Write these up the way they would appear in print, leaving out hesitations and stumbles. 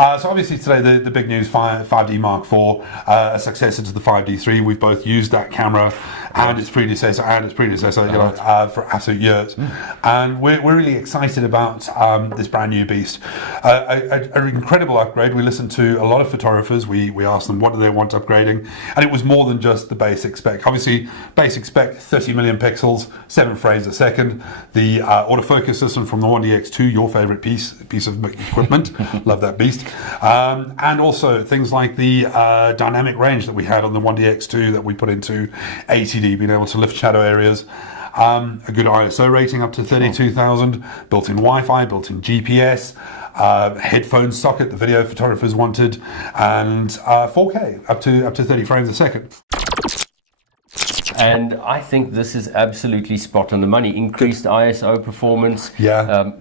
So obviously today the big news, 5D Mark IV, a successor to the 5D3. We've both used that camera and its predecessor for absolute years. And we're really excited about this brand new beast. An incredible upgrade. We listened to a lot of photographers. We asked them what do they want upgrading, and it was more than just the basic spec. Obviously, basic spec, 30 million pixels, 7 frames a second. The autofocus system from the 1DX2, your favorite piece of equipment. Love that beast. And also things like the dynamic range that we had on the 1DX2 that we put into 80D, being able to lift shadow areas. A good ISO rating up to 32,000, built-in Wi-Fi, built-in GPS, headphone socket the video photographers wanted, and 4K up to 30 frames a second. And I think this is absolutely spot on the money. Increased ISO performance,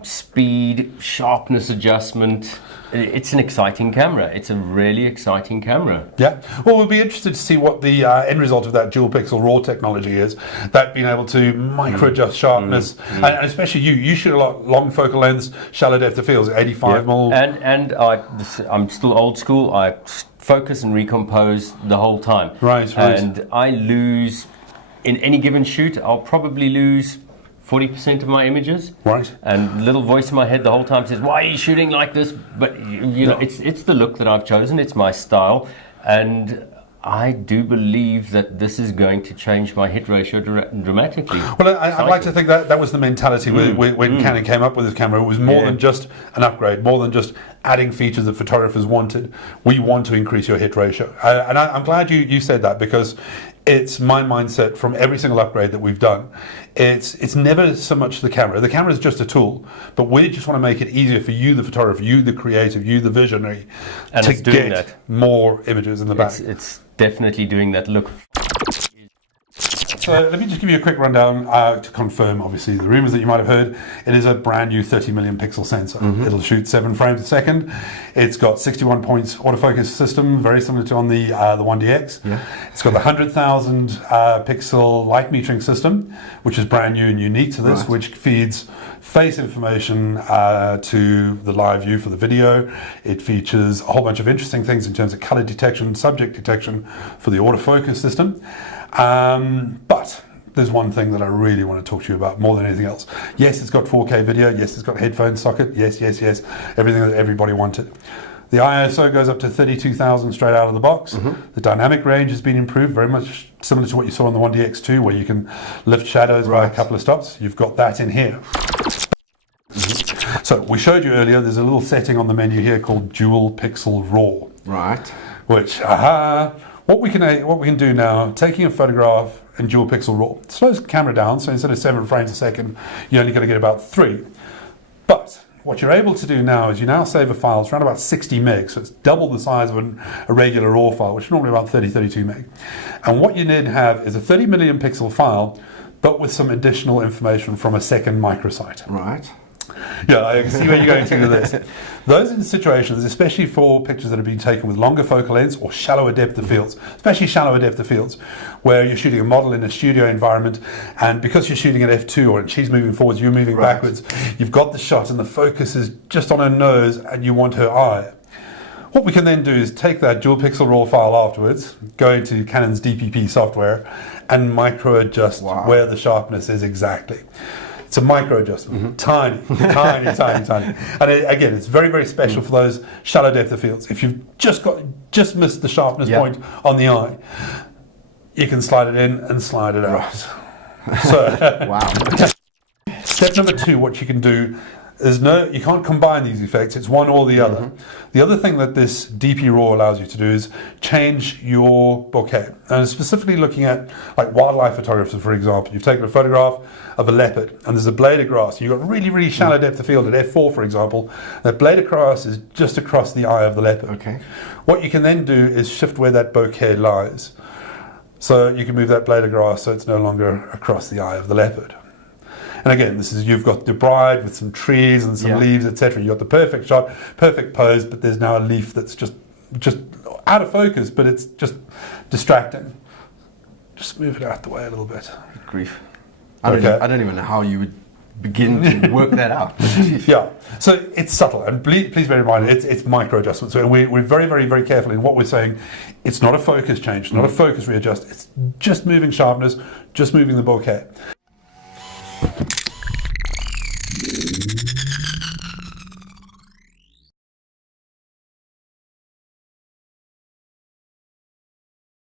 speed, sharpness adjustment. It's an exciting camera. It's a really exciting camera. Yeah. Well, we'll be interested to see what the end result of that dual pixel RAW technology is. That being able to micro adjust sharpness, and especially you shoot a lot long focal lengths, shallow depth of field, 85 mil. And I'm still old school. I focus and recompose the whole time. Right. And I lose, in any given shoot, I'll probably lose 40% of my images. Right. And little voice in my head the whole time says, why are you shooting like this? But you know, it's the look that I've chosen, it's my style, and I do believe that this is going to change my hit ratio dramatically. Well, I'd like to think that was the mentality when Canon came up with this camera. It was more than just an upgrade, more than just adding features that photographers wanted. We want to increase your hit ratio. And I'm glad you said that, because it's my mindset from every single upgrade that we've done. It's never so much the camera. The camera is just a tool, but we just want to make it easier for you, the photographer, you, the creative, you, the visionary, and to get more images in the back. It's definitely doing that look. So let me just give you a quick rundown to confirm, obviously, the rumors that you might have heard. It is a brand new 30 million pixel sensor. It'll shoot 7 frames a second. It's got 61 points autofocus system, very similar to on the 1DX. It's got the 100,000 pixel light metering system, which is brand new and unique to this, which feeds face information to the live view for the video. It features a whole bunch of interesting things in terms of color detection, subject detection for the autofocus system. But there's one thing that I really want to talk to you about more than anything else. Yes, it's got 4K video. Yes, it's got headphone socket. Yes. Everything that everybody wanted. The ISO goes up to 32,000 straight out of the box. The dynamic range has been improved, very much similar to what you saw on the 1DX2, where you can lift shadows by a couple of stops. You've got that in here. So we showed you earlier, there's a little setting on the menu here called Dual Pixel RAW. Right. Which, what we can do now, taking a photograph in dual pixel RAW, slows the camera down, so instead of 7 frames a second, you're only going to get about 3. But what you're able to do now is you now save a file, it's around about 60 meg, so it's double the size of a regular RAW file, which is normally about 32 meg. And what you then have is a 30 million pixel file, but with some additional information from a second microsite. Right. Yeah, I can see where you're going to with this. Those are situations, especially for pictures that have been taken with longer focal lengths or shallower depth of fields, especially shallower depth of fields, where you're shooting a model in a studio environment, and because you're shooting at f2 or she's moving forwards, you're moving backwards, you've got the shot and the focus is just on her nose and you want her eye. What we can then do is take that dual pixel RAW file afterwards, go into Canon's DPP software and micro adjust where the sharpness is exactly. It's a micro adjustment, tiny. And again, it's very, very special for those shallow depth of fields. If you've just missed the sharpness point on the eye, you can slide it in and slide it out. So, step number 2, what you can do is you can't combine these effects. It's one or the other. The other thing that this DP RAW allows you to do is change your bokeh. And specifically looking at like wildlife photography, for example, you've taken a photograph of a leopard and there's a blade of grass. You've got really, really shallow depth of field at f4, for example. That blade of grass is just across the eye of the leopard. Okay. What you can then do is shift where that bokeh lies. So you can move that blade of grass so it's no longer across the eye of the leopard. And again, you've got the bride with some trees and some leaves, etc. You've got the perfect shot, perfect pose, but there's now a leaf that's just out of focus, but it's just distracting. Just move it out the way a little bit. Good grief. I don't even know how you would begin to work that out. Yeah, so it's subtle, and please bear in mind it's micro adjustments. So we're very, very, very careful in what we're saying. It's not a focus change, not a focus readjust. It's just moving sharpness, just moving the bokeh.